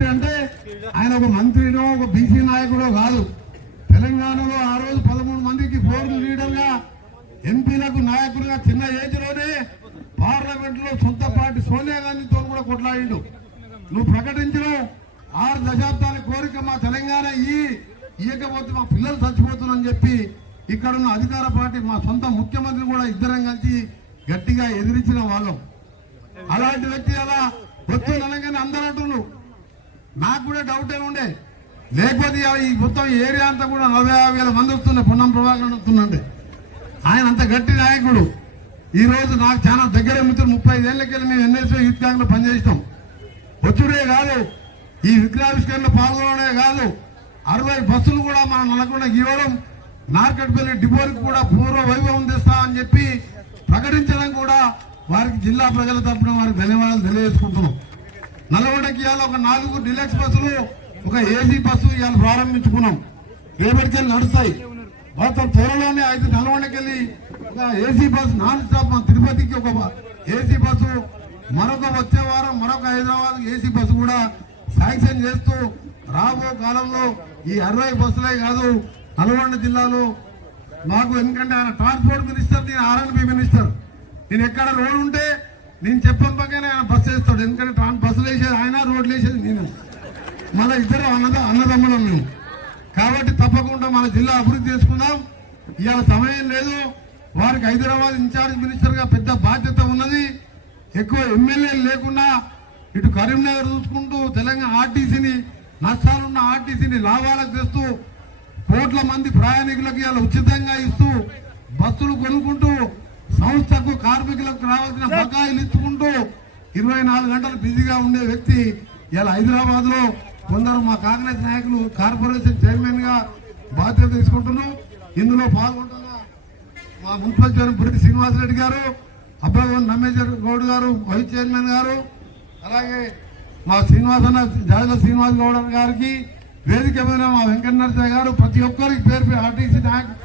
అంటే ఆయన ఒక మంత్రినో ఒక బీసీ నాయకుడో కాదు. తెలంగాణలో ఆ రోజు 13 మందికి ఫోర్త్ లీడర్ గా ఎంపీలకు నాయకులుగా చిన్న ఏజ్ లోనే పార్లమెంట్ లో సొంత పార్టీ సోనియా గాంధీతో కూడా కొట్లాడిండు. నువ్వు ప్రకటించిన 6 దశాబ్దాల కోరిక మా తెలంగాణ ఇయ్యకపోతే మా పిల్లలు చచ్చిపోతున్నారని చెప్పి ఇక్కడున్న అధికార పార్టీ మా సొంత ముఖ్యమంత్రి కూడా ఇద్దరం కలిసి గట్టిగా ఎదిరించిన వాళ్ళం. అలాంటి వ్యక్తి అలా వస్తుందనగానే అందరూ అంటున్నారు. నాకు కూడా డౌట్ ఉండే, లేకపోతే ఈ మొత్తం ఏరియా అంతా కూడా 40,000 మంది వస్తున్నాయి. పొన్నం ప్రభాకర్ వస్తుందంటే ఆయన అంత గట్టి నాయకుడు. ఈ రోజు నాకు చాలా దగ్గర మిత్రులు 35 ఏళ్ళకెళ్ళి మేము ఎన్ఎస్ఓ యూత్ కాంగ్రెస్ లో పనిచేస్తాం. వచ్చుడే కాదు, ఈ విగ్రహావిష్కరణలో పాల్గొనడే కాదు, 60 బస్సులు కూడా మన నల్గొండకి ఇవ్వడం, నార్కట్పల్లి డిపోకి కూడా పూర్వ వైభవం తెస్తా అని చెప్పి ప్రకటించడం కూడా వారికి జిల్లా ప్రజల తరఫున వారికి ధన్యవాదాలు తెలియజేసుకుంటున్నాం. నల్గొండకి ఇవాళ ఒక 4 డిలక్స్ బస్సులు, ఒక ఏసీ బస్సు ఇవాళ ప్రారంభించుకున్నాం. రేపటికెళ్ళి నడుస్తాయి. మొత్తం త్వరలోనే 5 నల్గొండకి వెళ్ళి ఒక ఏసీ బస్సు నాన్ స్టాప్ తిరుపతికి ఒక ఏసీ బస్సు, మరొక వచ్చే వారం మరొక హైదరాబాద్ ఏసీ బస్సు కూడా శాంక్షన్ చేస్తూ రాబో కాలంలో ఈ 60 బస్సులే కాదు నల్గొండ జిల్లాలో మాకు, ఎందుకంటే ఆయన ట్రాన్స్పోర్ట్ మినిస్టర్, నేను R&B మినిస్టర్, నేను ఎక్కడ రోడ్ ఉంటే నేను చెప్పంపగానే ఆయన బస్సు వేస్తాడు. ఎందుకంటే బస్సులు వేసేది ఆయన, రోడ్లు వేసేది నేను. మళ్ళీ ఇద్దరు అన్నదమ్ములం మేము. కాబట్టి తప్పకుండా మన జిల్లా అభివృద్ధి చేసుకుందాం. ఇవాళ సమయం లేదు. వారికి హైదరాబాద్ ఇన్ఛార్జ్ మినిస్టర్ గా పెద్ద బాధ్యత ఉన్నది. ఎక్కువ ఎమ్మెల్యేలు లేకుండా ఇటు కరీంనగర్ చూసుకుంటూ తెలంగాణ ఆర్టీసీని, నష్టాలున్న ఆర్టీసీని లాభాలకు తెస్తూ, కోట్ల మంది ప్రయాణికులకు ఇవాళ ఉచితంగా ఇస్తూ, బస్సులు కొనుక్కుంటూ, సంస్థకు కార్మికులకు రావాల్సిన బకాయిలు ఇచ్చుకుంటూ 24 గంటలు బిజీగా ఉండే వ్యక్తి ఇలా హైదరాబాద్ లో కొందరు మా కాంగ్రెస్ నాయకులు కార్పొరేషన్ చైర్మన్ గా బాధ్యత తీసుకుంటున్నాం. ఇందులో పాల్గొంటున్న మా మున్సిపల్ చైర్మన్ పురిటి శ్రీనివాసరెడ్డి గారు, అబ్బాయి నమ్మేశ్వర గౌడ్ గారు వైస్ చైర్మన్ గారు, అలాగే మా జాజల శ్రీనివాస్ గౌడ్ గారికి, వేదిక మీద మా వెంకట నరసయ్య గారు, ప్రతి ఒక్కరికి పేరు ఆర్టీసీ నాయకులు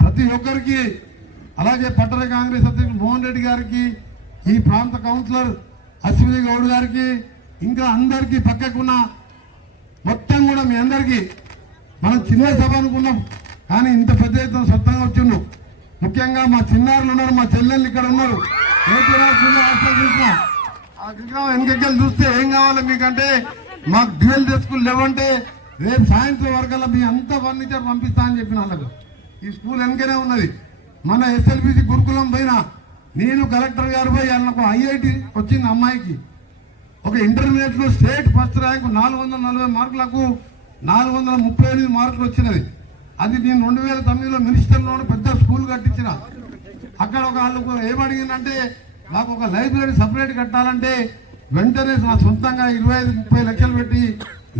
ప్రతి ఒక్కరికి, అలాగే పట్టణ కాంగ్రెస్ అధ్యక్షుడు మోహన్ రెడ్డి గారికి, ఈ ప్రాంత కౌన్సిలర్ అశ్విని గౌడ్ గారికి, ఇంకా అందరికీ పక్కకున్న మొత్తం కూడా మీ అందరికీ, మనం చిన్న సభ అనుకున్నాం కానీ ఇంత పెద్ద ఎత్తున సొంతంగా వచ్చిండు. ముఖ్యంగా మా చిన్నారులు ఉన్నారు, మా చెల్లెళ్ళు ఇక్కడ ఉన్నారు. చూసినా ఆ విగ్రహం వెనకెళ్ళి చూస్తే ఏం కావాలి మీకంటే, మాకు డ్యూయల్ స్కూల్ లేవంటే రేపు సాయంత్రం వరకల్లా మీ అంతా ఫర్నిచర్ పంపిస్తా అని చెప్పిన వాళ్ళకు. ఈ స్కూల్ వెనకనే ఉన్నది. మన SLBC గురుకులం పోయినా నేను కలెక్టర్ గారు పోయి వాళ్ళకు IIT వచ్చింది అమ్మాయికి, ఒక ఇంటర్మీడియట్ లో స్టేట్ ఫస్ట్ ర్యాంకు 440 మార్కులకు 438 మార్కులు వచ్చినది. అది నేను 2009లో మినిస్టర్లో పెద్ద స్కూల్ కట్టించిన. అక్కడ ఒక వాళ్ళకు ఏమడిగిందంటే, నాకు ఒక లైబ్రరీ సపరేట్ కట్టాలంటే వెంటనే నా సొంతంగా 25-30 లక్షలు పెట్టి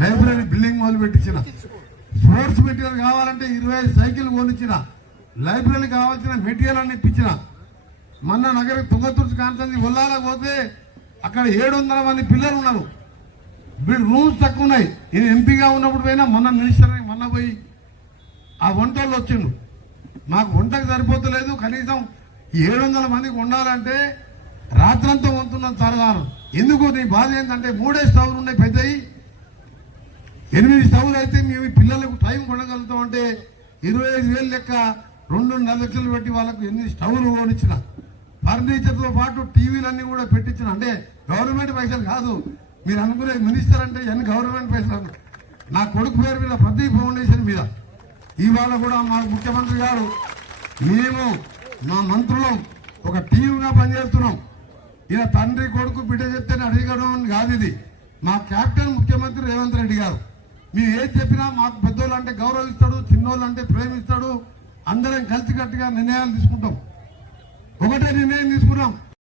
లైబ్రరీ బిల్డింగ్ మొదలు పెట్టించిన. స్పోర్ట్స్ మెటీరియల్ కావాలంటే 25 సైకిల్ కొనిచ్చిన. లైబ్రరీ కావాల్సిన మెటీరియల్ అన్ని ఇప్పించిన. మొన్న నగర తుంగతుర్తి కాన్స్టిట్యున్సీ ఒల్లాలకు పోతే అక్కడ 700 మంది పిల్లలు ఉన్నారు. రూమ్స్ తక్కువ ఉన్నాయి. నేను ఎంపీగా ఉన్నప్పుడు పోయినా, మొన్న మినిస్టర్ మొన్న పోయి ఆ వంటలు వచ్చిండు. మాకు వంటకు సరిపోతలేదు. కనీసం 700 మందికి ఉండాలంటే రాత్రంతా వంతున్నాం సరదాను. ఎందుకు నీ బాధ ఏంటంటే 3 స్టవ్లు ఉన్నాయి పెద్దవి, 8 స్టవ్లు అయితే మేము పిల్లలకు టైం కొనగలుగుతాం. అంటే 25,000 లెక్క 2.5 లక్షలు పెట్టి వాళ్ళకు 8 స్టవ్లు కొనిచ్చిన. ఫర్నిచర్తో పాటు టీవీలన్నీ కూడా పెట్టించిన. అంటే గవర్నమెంట్ పైసలు కాదు, మీరు అనుకునే మినిస్టర్ అంటే ఎన్ని గవర్నమెంట్ పైసలు. నా కొడుకు పేరు మీద ప్రదీప్ ఫౌండేషన్ మీద ఇవాళ కూడా మా ముఖ్యమంత్రి గారు, మేము మా మంత్రులు ఒక టీవీగా పనిచేస్తున్నాం. ఇలా తండ్రి కొడుకు బిడ్డ చెప్తేనే అడిగడం కాదు. ఇది మా క్యాప్టెన్ ముఖ్యమంత్రి రేవంత్ రెడ్డి గారు. మేము ఏది చెప్పినా మాకు పెద్దోళ్ళు అంటే గౌరవిస్తాడు, చిన్నోళ్ళు అంటే ప్రేమిస్తాడు. అందరం కలిసికట్టుగా నిర్ణయాలు తీసుకుంటాం. ఒకటే నిర్ణయం తీసుకున్నాం,